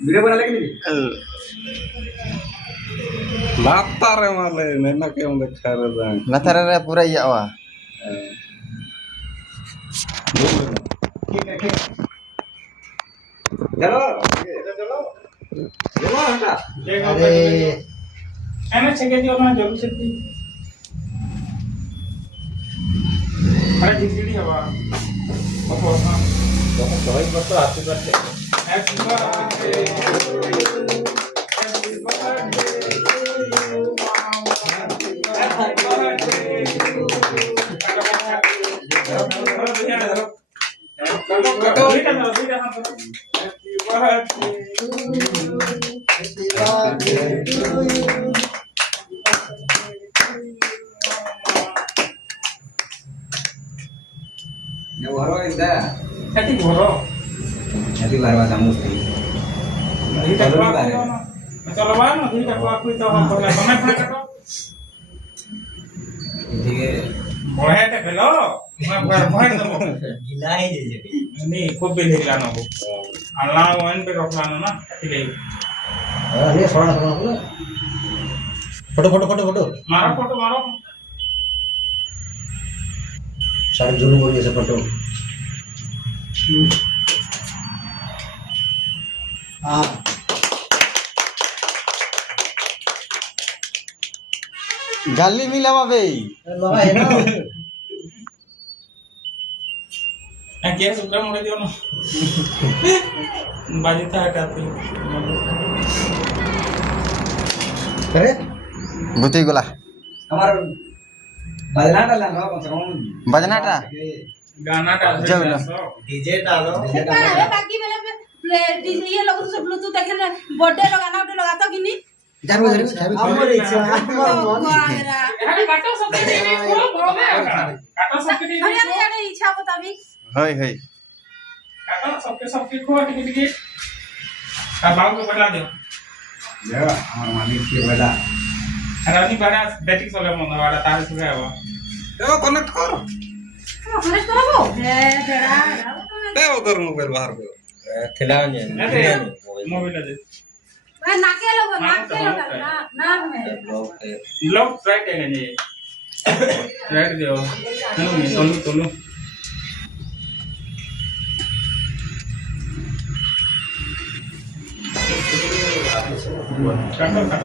video बना लेकिन लातार माले नैना के हम देखा रहे नथर रे पूरा या वा चलो चलो चलो हटा अरे एना छके दियो ना जल्दी छके अरे जिंदगी हवा बहुत ना तो ही बस आते करते हैप्पी बर्थडे हैप्पी बर्थडे ये वरो इधर हैप्पी घरो हैप्पी बारवा जामु नहीं टकवा चलो बा ना नहीं टकवा कोई तो हम पर समय फड़ा कटो ठीक है बढ़े ते भेलो मैं बढ़े दो गिलाई दे जे नहीं खूब भी नहीं लाना हो अल्लाह वन पे रखलानो ना ठीक है अरे सोना सोना फोटो फोटो फोटो फोटो मारो सारे जूम कर दिए फोटो हां गाली मिलावा बे बाबा है ना क्या सुप्रा मोड़े दियो ना बाजी था हटाते अरे बुती गोला हमारा बजना डालना ना कौन सा बजनाटा गाना डाल जब ना डीजे डालो अरे बाकी मैंने डीजे ये लोग सब ब्लूटूथ देखे ना बर्थडे का गाना उठे लगाता कि नहीं जाबो हमर इच्छा हमर मन अरे काटो सब के नहीं पूरा बोलो काटो सब के नहीं अरे इच्छा बताबी हई हई काटो सब के को टिके का बाबू को बता दो ये हमारा मालिक के बेटा अरे नहीं बड़ा बैटिंग चले मन वाला तार से गया वो ए कनेक्ट कर कनेक्ट करबो ए बेड़ा ए उधर मोबाइल बाहर कर खिलाने अरे मोबाइल दे मैं नाके लोग ना ना में लोग ट्राई करेंगे ट्राई दियो नहीं तोलू काटो